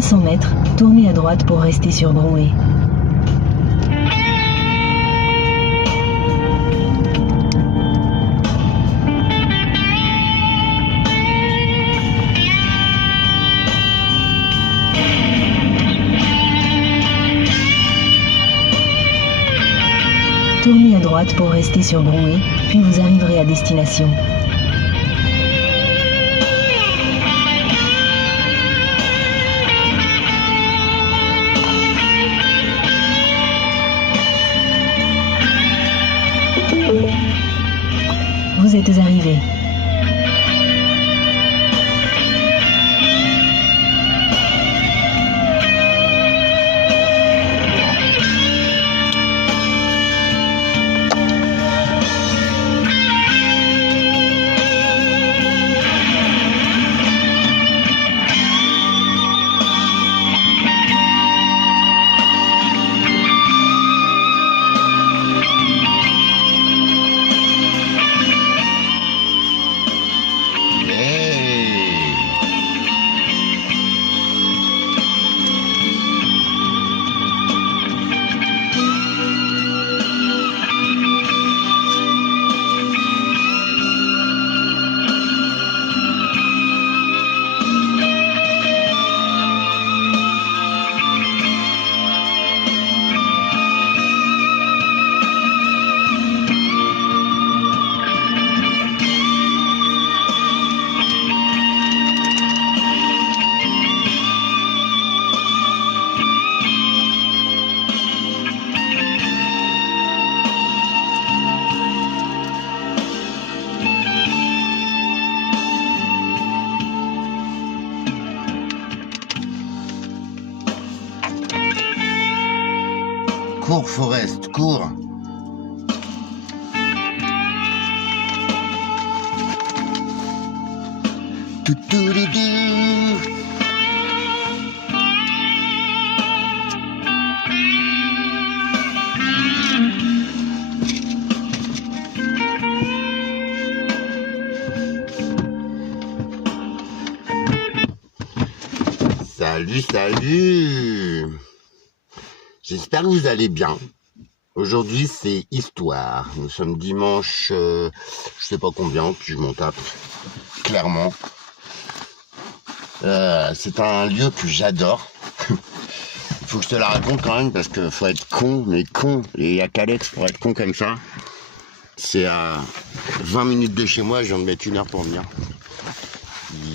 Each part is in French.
300 mètres, tournez à droite pour rester sur Brouet. Tournez à droite pour rester sur Brouet, puis vous arriverez à destination. Vous êtes arrivé. Cours, Forest, cours. Salut, salut. J'espère que vous allez bien. Aujourd'hui, c'est histoire. Nous sommes dimanche, je sais pas combien, puis je m'en tape, clairement. C'est un lieu que j'adore. Il faut que je te la raconte quand même, parce qu'il faut être con, mais con. Et il n'y a qu'Alex pour être con comme ça. C'est à 20 minutes de chez moi, je viens de mettre 1 heure pour venir.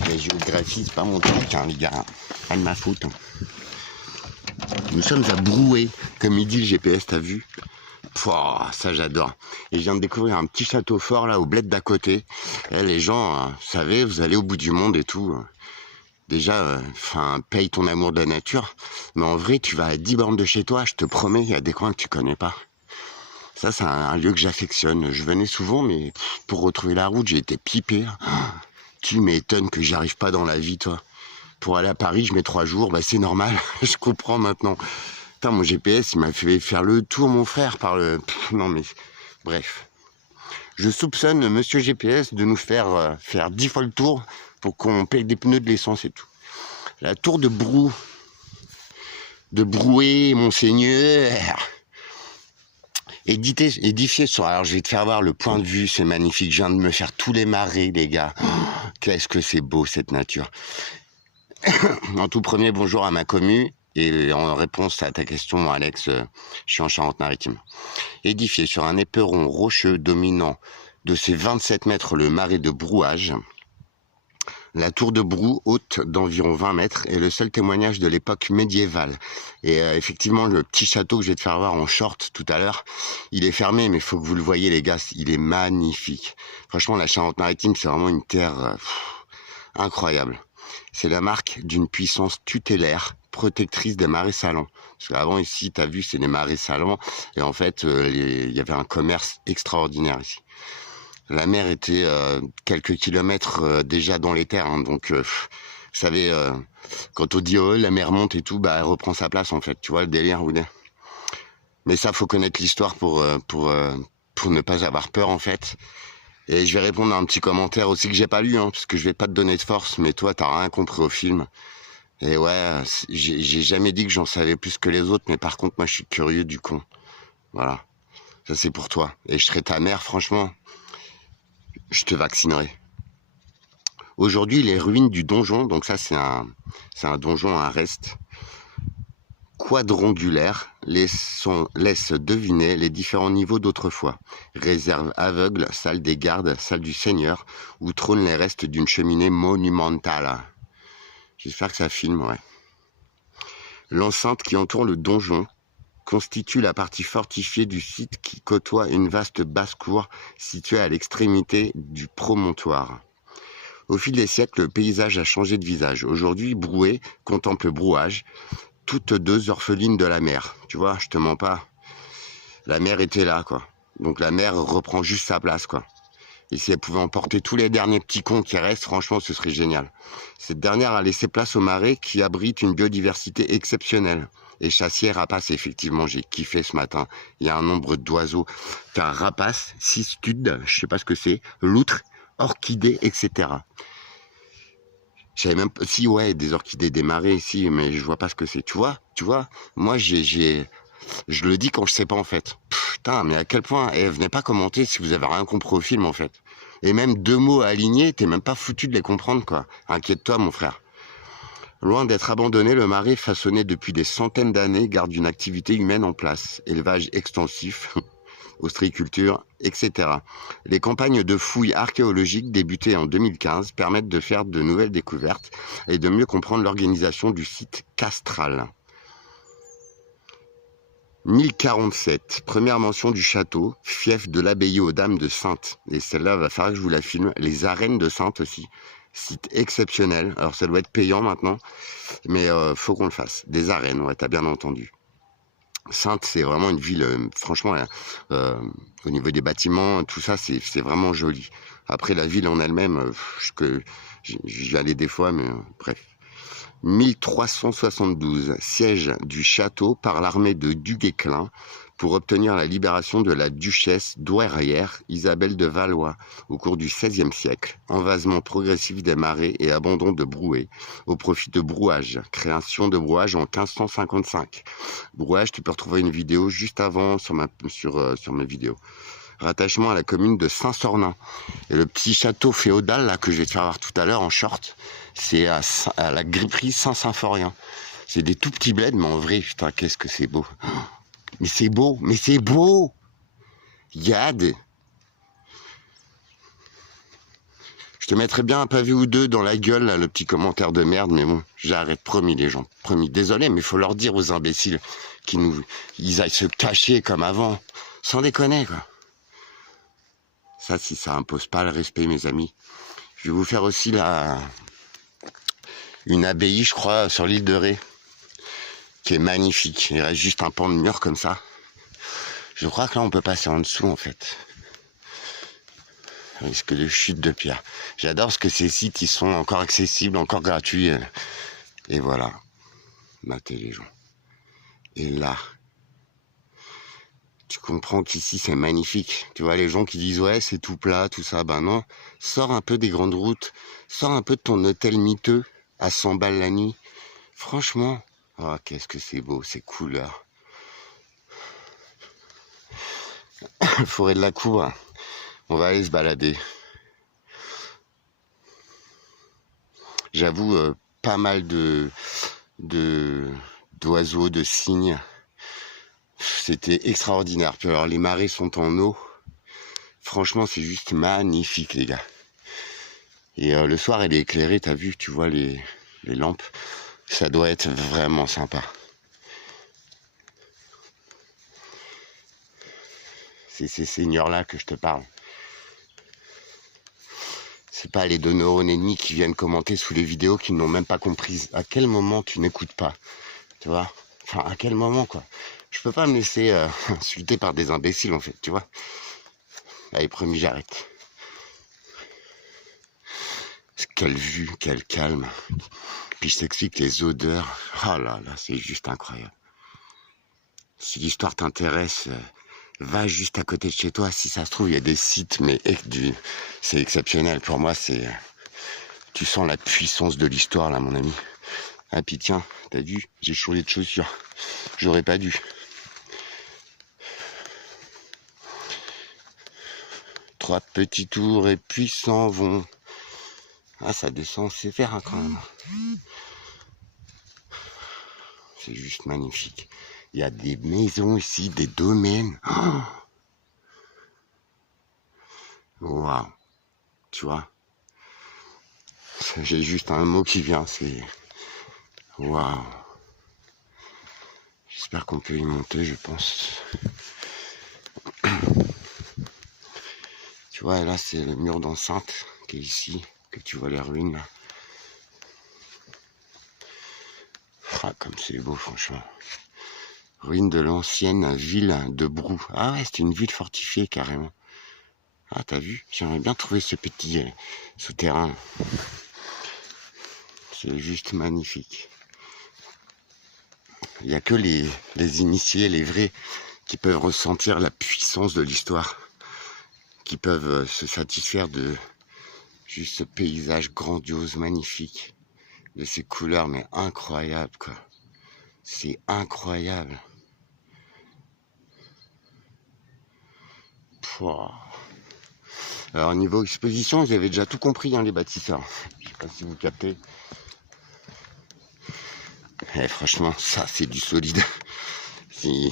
La géographie, c'est pas mon truc, hein, les gars. Pas de ma faute. Nous sommes à Brouet, comme il dit le GPS, t'as vu? Pouah, ça j'adore. Et je viens de découvrir un petit château fort là au bled d'à côté. Et les gens, vous savez, vous allez au bout du monde et tout. Déjà, paye ton amour de la nature. Mais en vrai, tu vas à 10 bornes de chez toi, je te promets, il y a des coins que tu connais pas. Ça, c'est un lieu que j'affectionne. Je venais souvent, mais pour retrouver la route, j'ai été pipé. Tu m'étonnes que j'y arrive pas dans la vie, toi. Pour aller à Paris, je mets 3 jours, bah c'est normal, je comprends maintenant. Putain, mon GPS, il m'a fait faire le tour, mon frère, par le... non mais, bref. Je soupçonne Monsieur GPS de nous faire 10 fois le tour pour qu'on paye des pneus de l'essence et tout. La tour de Brouet, Monseigneur, édifié sur... Alors, je vais te faire voir le point de vue, c'est magnifique. Je viens de me faire tous les marais, les gars. Qu'est-ce que c'est beau, cette nature. En tout premier, bonjour à ma commu, et en réponse à ta question, moi, Alex, je suis en Charente-Maritime. Édifié sur un éperon rocheux dominant de ses 27 mètres le marais de Brouage, la tour de Brou, haute d'environ 20 mètres, est le seul témoignage de l'époque médiévale. Et effectivement, le petit château que je vais te faire voir en short tout à l'heure, il est fermé, mais il faut que vous le voyez, les gars, il est magnifique. Franchement, la Charente-Maritime, c'est vraiment une terre incroyable. C'est la marque d'une puissance tutélaire, protectrice des marais salants. Parce qu'avant ici, tu as vu, c'est des marais salants. Et en fait, il y avait un commerce extraordinaire ici. La mer était quelques kilomètres déjà dans les terres. Hein, donc, vous savez, quand on dit oh, la mer monte et tout, bah, elle reprend sa place en fait. Tu vois le délire, Oudé. Mais ça, faut connaître l'histoire pour ne pas avoir peur en fait. Et je vais répondre à un petit commentaire aussi que j'ai pas lu, hein, parce que je vais pas te donner de force, mais toi, t'as rien compris au film. Et ouais, j'ai jamais dit que j'en savais plus que les autres, mais par contre, moi, je suis curieux du con. Voilà. Ça, c'est pour toi. Et je serai ta mère, franchement, je te vaccinerai. Aujourd'hui, les ruines du donjon, donc ça, c'est un donjon, un reste quadrangulaire, laissent deviner les différents niveaux d'autrefois. Réserve aveugle, salle des gardes, salle du seigneur, où trônent les restes d'une cheminée monumentale. J'espère que ça filme, ouais. L'enceinte qui entoure le donjon constitue la partie fortifiée du site qui côtoie une vaste basse-cour située à l'extrémité du promontoire. Au fil des siècles, le paysage a changé de visage. Aujourd'hui, Brouet contemple Brouage, toutes deux orphelines de la mer. Tu vois, je te mens pas. La mer était là, quoi. Donc la mer reprend juste sa place, quoi. Et si elle pouvait emporter tous les derniers petits cons qui restent, franchement, ce serait génial. Cette dernière a laissé place au marais qui abrite une biodiversité exceptionnelle. Et chassiers, rapaces, effectivement, j'ai kiffé ce matin. Il y a un nombre d'oiseaux. T'as un rapace, cistude, je sais pas ce que c'est, loutre, orchidées, etc. Je savais même pas, si ouais, des orchidées des marais, si, mais je vois pas ce que c'est. Tu vois, moi je le dis quand je sais pas en fait. Putain, mais à quel point, venez pas commenter si vous avez rien compris au film en fait. Et même 2 mots alignés, t'es même pas foutu de les comprendre quoi. Inquiète-toi mon frère. Loin d'être abandonné, le marais façonné depuis des centaines d'années garde une activité humaine en place. Élevage extensif, ostréiculture, etc. Les campagnes de fouilles archéologiques débutées en 2015 permettent de faire de nouvelles découvertes et de mieux comprendre l'organisation du site castral. 1047, première mention du château, fief de l'abbaye aux Dames de Saintes. Et celle-là, va falloir que je vous la filme. Les arènes de Saintes aussi. Site exceptionnel. Alors ça doit être payant maintenant, mais faut qu'on le fasse. Des arènes, ouais, t'as bien entendu. Saintes, c'est vraiment une ville, franchement, au niveau des bâtiments, tout ça, c'est vraiment joli. Après, la ville en elle-même, j'y allais des fois, mais bref. 1372, siège du château par l'armée de Duguesclin pour obtenir la libération de la duchesse douairière Isabelle de Valois au cours du XVIe siècle. Envasement progressif des marais et abandon de Brouet au profit de Brouage. Création de Brouage en 1555. Brouage, tu peux retrouver une vidéo juste avant sur mes vidéos. Rattachement à la commune de Saint-Sornin. Et le petit château féodal là que je vais te faire voir tout à l'heure en short, c'est à la gripperie Saint-Symphorien. C'est des tout petits bleds, mais en vrai, putain, qu'est-ce que c'est beau. Mais c'est beau, mais c'est beau. Yad. Je te mettrais bien un pavé ou deux dans la gueule, là, le petit commentaire de merde, mais bon, j'arrête, promis les gens, promis. Désolé, mais il faut leur dire aux imbéciles ils aillent se cacher comme avant. Sans déconner, quoi. Ça, si ça impose pas le respect, mes amis. Je vais vous faire aussi une abbaye, je crois, sur l'île de Ré, qui est magnifique. Il reste juste un pan de mur comme ça. Je crois que là, on peut passer en dessous, en fait. Risque de chute de pierre. J'adore parce que ces sites, ils sont encore accessibles, encore gratuits. Et voilà. Matez les gens. Et là... Tu comprends qu'ici c'est magnifique. Tu vois les gens qui disent ouais c'est tout plat, tout ça. Ben non, sors un peu des grandes routes, sors un peu de ton hôtel miteux à 100 balles la nuit. Franchement, oh, qu'est-ce que c'est beau, ces couleurs. Forêt de la Cour, on va aller se balader. J'avoue, pas mal d'oiseaux, de cygnes. C'était extraordinaire. Puis alors les marées sont en eau. Franchement, c'est juste magnifique, les gars. Et le soir, elle est éclairée, t'as vu, tu vois les lampes. Ça doit être vraiment sympa. C'est ces seigneurs-là que je te parle. C'est pas les 2 neurones ennemis qui viennent commenter sous les vidéos qui n'ont même pas compris. À quel moment tu n'écoutes pas? Tu vois? Enfin, à quel moment, quoi? Je peux pas me laisser insulter par des imbéciles, en fait, tu vois. Allez, promis, j'arrête. Quelle vue, quel calme. Puis je t'explique les odeurs. Oh là là, c'est juste incroyable. Si l'histoire t'intéresse, va juste à côté de chez toi. Si ça se trouve, il y a des sites, mais c'est exceptionnel. Pour moi, tu sens la puissance de l'histoire, là, mon ami. Ah puis tiens, t'as vu, j'ai chouré de chaussures. J'aurais pas dû. 3 petits tours et puis s'en vont. Ah, ça descend sévère hein, quand même. C'est juste magnifique. Il y a des maisons ici, des domaines. Waouh. Tu vois, j'ai juste un mot qui vient, c'est waouh. J'espère qu'on peut y monter, je pense. Tu vois, là, c'est le mur d'enceinte qui est ici, que tu vois les ruines là. Ah, comme c'est beau, franchement. Ruine de l'ancienne ville de Brou. Ah ouais, c'est une ville fortifiée carrément. Ah, t'as vu? J'aimerais bien trouver ce petit souterrain. C'est juste magnifique. Il n'y a que les initiés, les vrais, qui peuvent ressentir la puissance de l'histoire, qui peuvent se satisfaire de juste ce paysage grandiose, magnifique, de ces couleurs, mais incroyables, quoi. C'est incroyable. Pouah. Alors, niveau exposition, ils avaient déjà tout compris, hein, les bâtisseurs. Je sais pas si vous captez. Eh, franchement, ça, c'est du solide. Si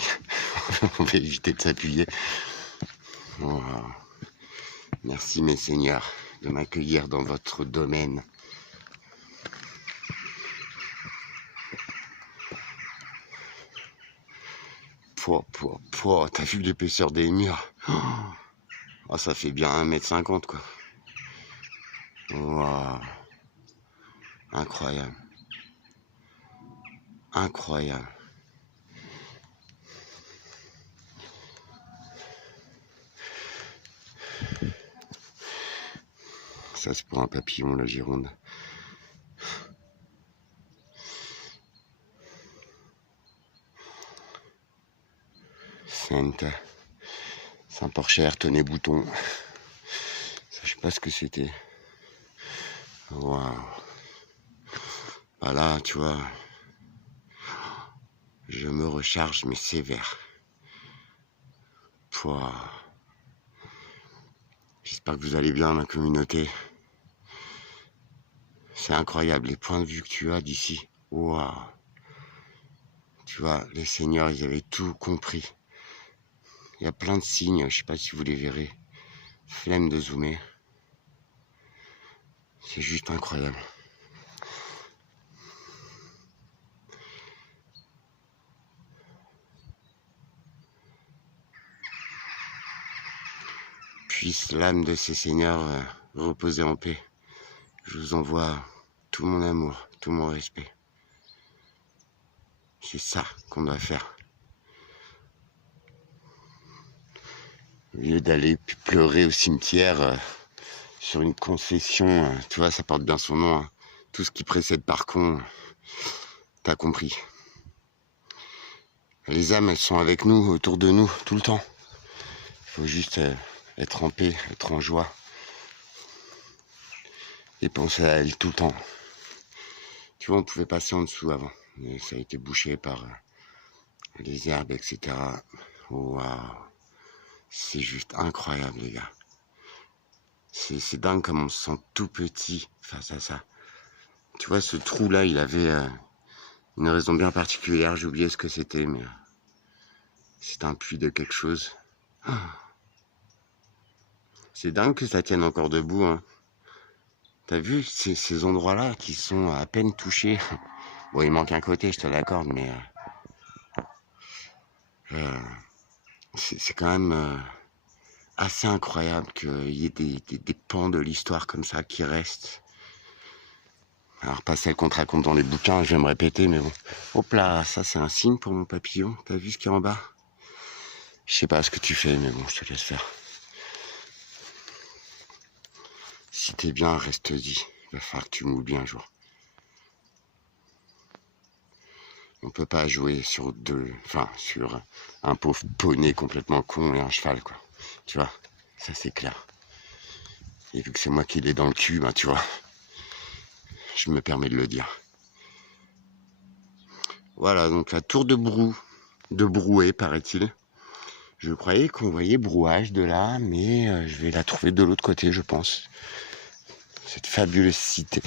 on va éviter de s'appuyer. Oh. Merci, mes seigneurs, de m'accueillir dans votre domaine. T'as vu l'épaisseur des murs? Oh, ça fait bien 1,50 m, quoi. Wow. Incroyable. Incroyable. Ça, c'est pour un papillon, la Gironde. Saint-Porcher, Tonnet Bouton. Ça, je sais pas ce que c'était. Waouh. Voilà, tu vois. Je me recharge, mais sévère. Pouah. J'espère que vous allez bien, ma communauté. C'est incroyable, les points de vue que tu as d'ici. Waouh. Tu vois, les seigneurs, ils avaient tout compris. Il y a plein de signes, je sais pas si vous les verrez. Flemme de zoomer. C'est juste incroyable. Puisse l'âme de ces seigneurs reposer en paix. Je vous envoie tout mon amour, tout mon respect. C'est ça qu'on doit faire. Au lieu d'aller pleurer au cimetière sur une concession, tu vois, ça porte bien son nom. Hein. Tout ce qui précède par con, t'as compris. Les âmes, elles sont avec nous, autour de nous, tout le temps. Il faut juste être en paix, être en joie. Et penser à elles tout le temps. Tu vois, on pouvait passer en dessous avant. Mais ça a été bouché par les herbes, etc. Waouh. C'est juste incroyable, les gars. C'est dingue comme on se sent tout petit face à ça. Tu vois, ce trou-là, il avait une raison bien particulière. J'ai oublié ce que c'était, mais c'est un puits de quelque chose. C'est dingue que ça tienne encore debout. Hein. T'as vu ces endroits-là qui sont à peine touchés. Bon, il manque un côté, je te l'accorde, mais c'est quand même assez incroyable qu'il y ait des pans de l'histoire comme ça qui restent. Alors, pas celle qu'on te raconte dans les bouquins, je vais me répéter, mais bon. Hop là, ça c'est un signe pour mon papillon. T'as vu ce qu'il y a en bas? Je sais pas ce que tu fais, mais bon, je te laisse faire. Si t'es bien, reste-y. Il va falloir que tu moules bien un jour. On peut pas jouer sur sur un pauvre poney complètement con et un cheval, quoi. Tu vois, ça c'est clair. Et vu que c'est moi qui l'ai dans le cul, ben tu vois, je me permets de le dire. Voilà, donc la tour de Brouet, paraît-il. Je croyais qu'on voyait Brouage de là, mais je vais la trouver de l'autre côté, je pense. Cette fabuleuse cité,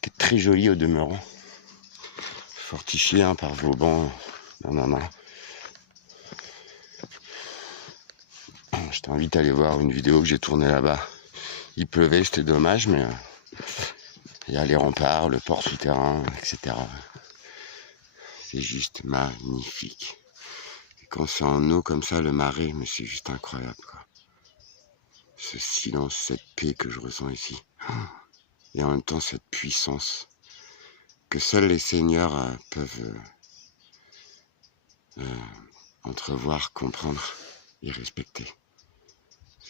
qui est très jolie au demeurant. Fortifiée par Vauban. Non. Je t'invite à aller voir une vidéo que j'ai tournée là-bas. Il pleuvait, c'était dommage, mais il y a les remparts, le port souterrain, etc. C'est juste magnifique. Et quand c'est en eau comme ça, le marais, mais c'est juste incroyable, quoi. Ce silence, cette paix que je ressens ici. Et en même temps, cette puissance que seuls les seigneurs peuvent entrevoir, comprendre et respecter.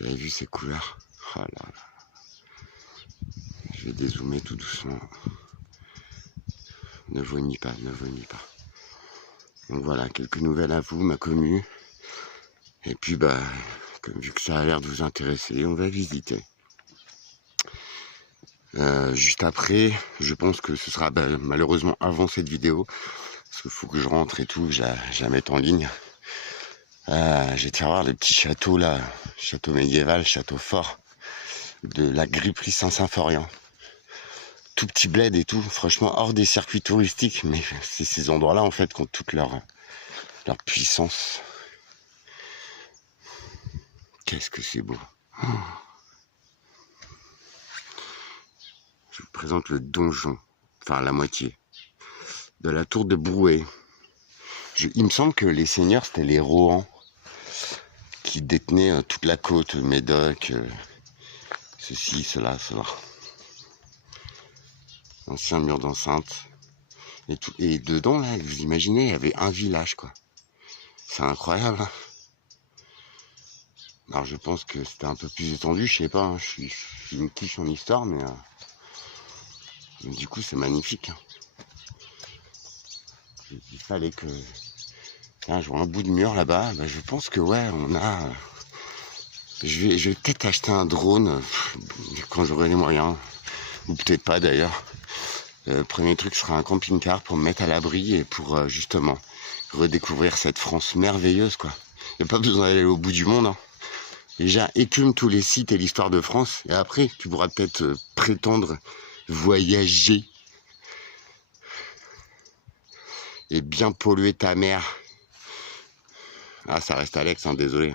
Vous avez vu ces couleurs? Oh là là. Je vais dézoomer tout doucement. Ne vomis pas. Donc voilà, quelques nouvelles à vous, ma commu. Et puis vu que ça a l'air de vous intéresser, on va visiter. Juste après, je pense que ce sera malheureusement avant cette vidéo, parce qu'il faut que je rentre et tout, que je la mette en ligne. Je vais te faire voir les petits châteaux là, château médiéval, château fort, de la Gripperie Saint-Symphorien. Tout petit bled et tout, franchement hors des circuits touristiques, mais c'est ces endroits-là en fait qui ont toute leur puissance. Qu'est-ce que c'est beau. Je vous présente le donjon, enfin la moitié, de la tour de Brouet. Il me semble que les seigneurs c'était les Rohan qui détenaient toute la côte, Médoc, ceci, cela. Ancien mur d'enceinte. Et dedans, là, vous imaginez, il y avait un village, quoi. C'est incroyable, hein. Alors, je pense que c'était un peu plus étendu, je sais pas, hein, je suis une quiche en histoire, mais du coup, c'est magnifique. Hein. Il fallait que... Tiens, je vois un bout de mur là-bas, je pense que, ouais, on a... Je vais peut-être acheter un drone quand j'aurai les moyens, ou peut-être pas, d'ailleurs. Le premier truc sera un camping-car pour me mettre à l'abri et pour justement redécouvrir cette France merveilleuse, quoi. Il n'y a pas besoin d'aller au bout du monde, hein. Déjà, écume tous les sites et l'histoire de France, et après, tu pourras peut-être prétendre voyager et bien polluer ta mer. Ah, ça reste Alex, hein, désolé.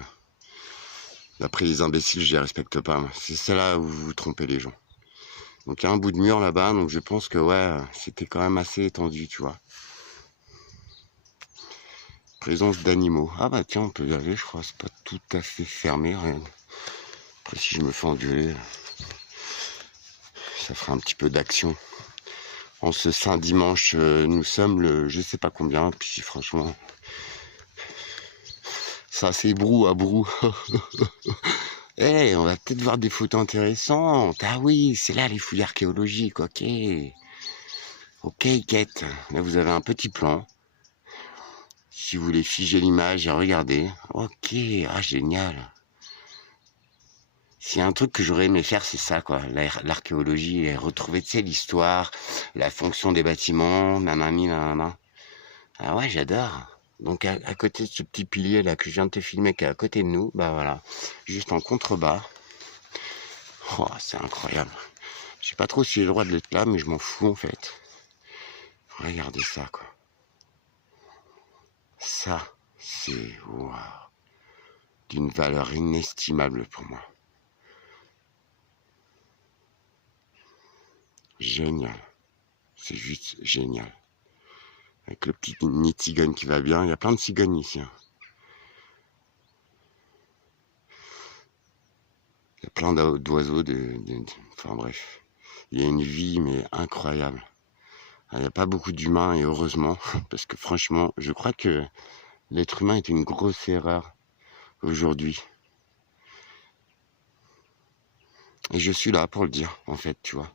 D'après les imbéciles, je les respecte pas. C'est celle-là où vous vous trompez les gens. Donc, il y a un bout de mur là-bas, donc je pense que, ouais, c'était quand même assez étendu, tu vois. Présence d'animaux. Ah bah tiens, on peut y aller, je crois. C'est pas tout à fait fermé, rien. Après, si je me fais engueuler, ça fera un petit peu d'action. En ce saint dimanche, nous sommes le je sais pas combien, puis franchement, ça c'est brou à brou. On va peut-être voir des photos intéressantes. Ah oui, c'est là les fouilles archéologiques, ok. Ok, Kate. Là, vous avez un petit plan. Si vous voulez figer l'image et regarder. Ok, ah génial. S'il y a un truc que j'aurais aimé faire, c'est ça, quoi. L'archéologie, et retrouver, tu sais, l'histoire, la fonction des bâtiments, nanana. Ah ouais, j'adore. Donc, à côté de ce petit pilier, là, que je viens de te filmer, qui est à côté de nous, bah voilà, juste en contrebas. Oh, c'est incroyable. Je sais pas trop si j'ai le droit de l'être là, mais je m'en fous, en fait. Regardez ça, quoi. Ça, c'est, waouh, d'une valeur inestimable pour moi. Génial. C'est juste génial. Avec le petit nid de cigogne qui va bien. Il y a plein de cigognes ici. Hein. Il y a plein d'oiseaux. Enfin bref. Il y a une vie, mais incroyable. Il n'y a pas beaucoup d'humains, et heureusement. Parce que franchement, je crois que l'être humain est une grosse erreur aujourd'hui. Et je suis là pour le dire, en fait, tu vois.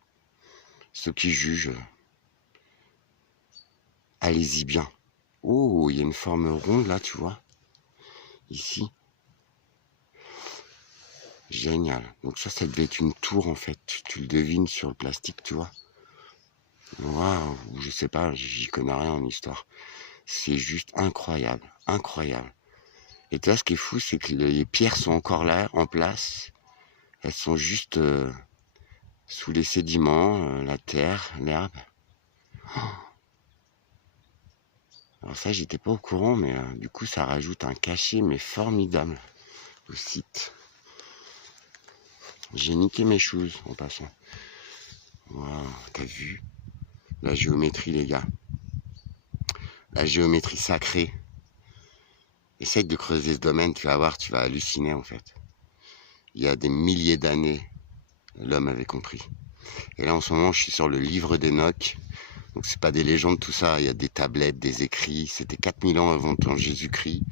Ceux qui jugent, allez-y bien. Oh, il y a une forme ronde là, tu vois. Ici. Génial. Donc ça devait être une tour en fait. Tu le devines sur le plastique, tu vois. Waouh, je sais pas, j'y connais rien en histoire. C'est juste incroyable, incroyable. Et tu vois, ce qui est fou, c'est que les pierres sont encore là, en place. Elles sont juste sous les sédiments, la terre, l'herbe. Alors ça, j'étais pas au courant, mais du coup, ça rajoute un cachet, mais formidable, au site. J'ai niqué mes choses, en passant. Waouh, t'as vu? La géométrie, les gars. La géométrie sacrée. Essaye de creuser ce domaine, tu vas voir, tu vas halluciner, en fait. Il y a des milliers d'années, l'homme avait compris. Et là, en ce moment, je suis sur le livre d'Enoch. Donc, c'est pas des légendes, tout ça. Il y a des tablettes, des écrits. C'était 4000 ans avant le temps de Jésus-Christ.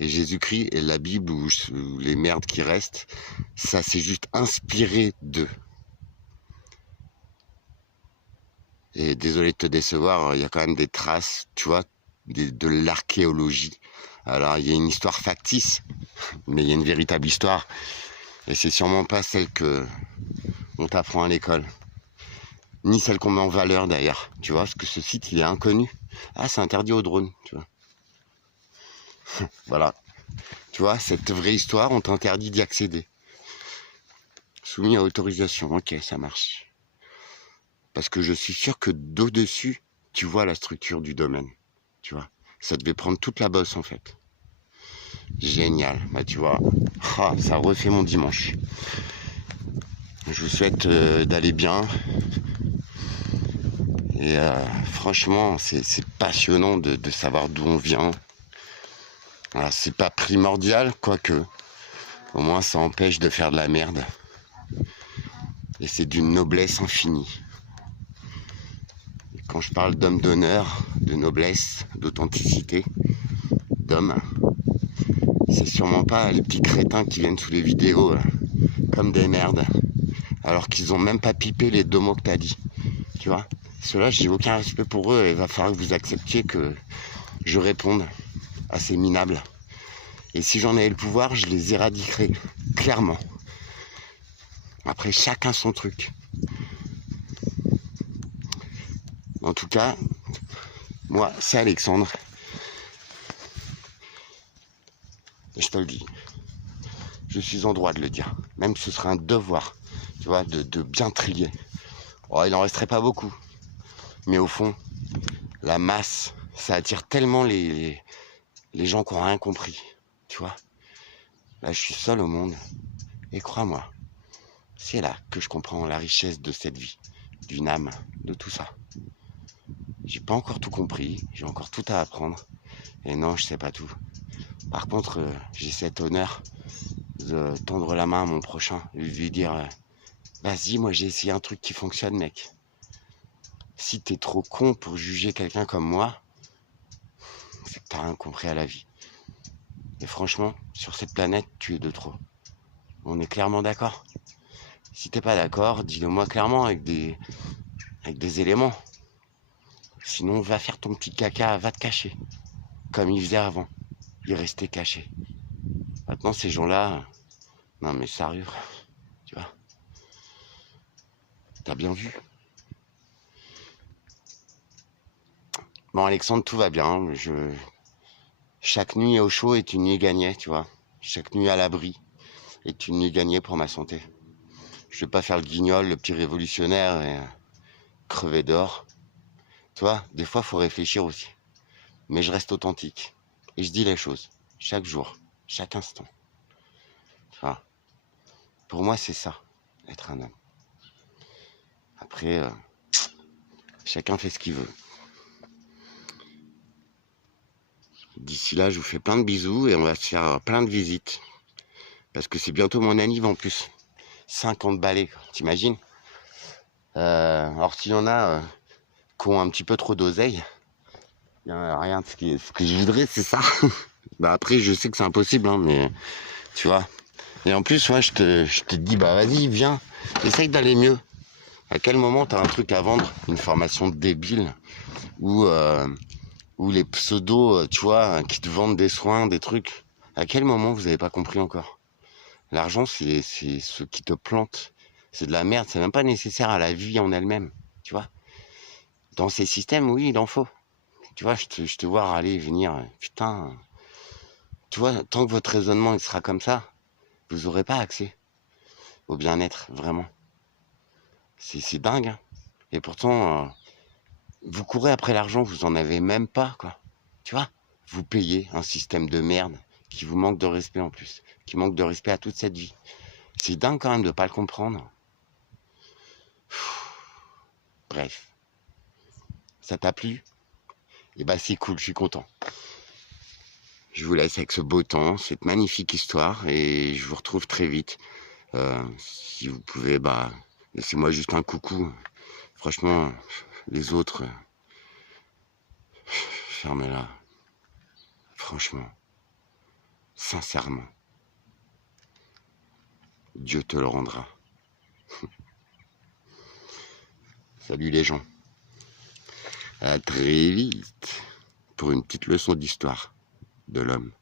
Et Jésus-Christ et la Bible, ou les merdes qui restent, ça s'est juste inspiré d'eux. Et désolé de te décevoir, il y a quand même des traces, tu vois, de l'archéologie. Alors, il y a une histoire factice, mais il y a une véritable histoire. Et c'est sûrement pas celle que on t'apprend à l'école. Ni celle qu'on met en valeur d'ailleurs, tu vois, parce que ce site, il est inconnu. Ah, c'est interdit aux drones, tu vois. Voilà. Tu vois, cette vraie histoire, on t'interdit d'y accéder. Soumis à autorisation, ok, ça marche. Parce que je suis sûr que d'au-dessus, tu vois la structure du domaine, tu vois. Ça devait prendre toute la bosse, en fait. Génial, bah tu vois, ça refait mon dimanche. Je vous souhaite d'aller bien. Et franchement, c'est passionnant de savoir d'où on vient. Alors, c'est pas primordial, quoique. Au moins, ça empêche de faire de la merde. Et c'est d'une noblesse infinie. Et quand je parle d'homme d'honneur, de noblesse, d'authenticité, d'homme, c'est sûrement pas les petits crétins qui viennent sous les vidéos comme des merdes, alors qu'ils ont même pas pipé les 2 mots que t'as dit. Tu vois, ceux-là, j'ai aucun respect pour eux et il va falloir que vous acceptiez que je réponde à ces minables. Et si j'en avais le pouvoir, je les éradiquerais, clairement. Après, chacun son truc. En tout cas, moi, c'est Alexandre. Et je te le dis, je suis en droit de le dire. Même ce serait un devoir, tu vois, de bien trier. Oh, il n'en resterait pas beaucoup. Mais au fond, la masse, ça attire tellement les gens qui n'ont rien compris, tu vois. Là, je suis seul au monde. Et crois-moi, c'est là que je comprends la richesse de cette vie, d'une âme, de tout ça. J'ai pas encore tout compris, j'ai encore tout à apprendre. Et non, je sais pas tout. Par contre, j'ai cet honneur de tendre la main à mon prochain, lui dire vas-y, moi j'ai essayé un truc qui fonctionne, mec. Si t'es trop con pour juger quelqu'un comme moi, c'est que t'as rien compris à la vie. Et franchement, sur cette planète, tu es de trop. On est clairement d'accord. Si t'es pas d'accord, dis-le moi clairement avec des éléments. Sinon, va faire ton petit caca, va te cacher. Comme il faisait avant. Il restait caché. Maintenant, ces gens-là, non mais sérieux, tu vois. T'as bien vu. Bon, Alexandre, tout va bien. Chaque nuit au chaud est une nuit gagnée, tu vois. Chaque nuit à l'abri est une nuit gagnée pour ma santé. Je vais pas faire le guignol, le petit révolutionnaire et crever d'or. Tu vois, des fois, faut réfléchir aussi. Mais je reste authentique. Et je dis les choses. Chaque jour. Chaque instant. Tu vois. Pour moi, c'est ça, être un homme. Après, chacun fait ce qu'il veut. D'ici là, je vous fais plein de bisous et on va se faire plein de visites. Parce que c'est bientôt mon anniv en plus. 50 balais, t'imagines? Alors s'il y en a qui ont un petit peu trop d'oseille, il n'y a rien. Ce que je voudrais, c'est ça. Bah après, je sais que c'est impossible, hein, mais tu vois. Et en plus, moi, je te dis, bah vas-y, viens, essaye d'aller mieux. À quel moment t'as un truc à vendre, une formation débile, ou les pseudos, tu vois, qui te vendent des soins, des trucs. À quel moment vous avez pas compris encore? L'argent, c'est ce qui te plante. C'est de la merde, c'est même pas nécessaire à la vie en elle-même, tu vois. Dans ces systèmes, oui, il en faut. Tu vois, je te vois aller, venir, putain. Tu vois, tant que votre raisonnement il sera comme ça, vous n'aurez pas accès au bien-être, vraiment. C'est dingue, hein. Et pourtant, vous courez après l'argent, vous en avez même pas, quoi. Tu vois, vous payez un système de merde qui vous manque de respect en plus, qui manque de respect à toute cette vie. C'est dingue quand même de pas le comprendre. Bref, ça t'a plu? Eh ben c'est cool, je suis content. Je vous laisse avec ce beau temps, cette magnifique histoire, et je vous retrouve très vite. Si vous pouvez, bah, laissez-moi juste un coucou. Franchement, les autres, fermez-la. Franchement, sincèrement, Dieu te le rendra. Salut les gens. À très vite pour une petite leçon d'histoire de l'homme.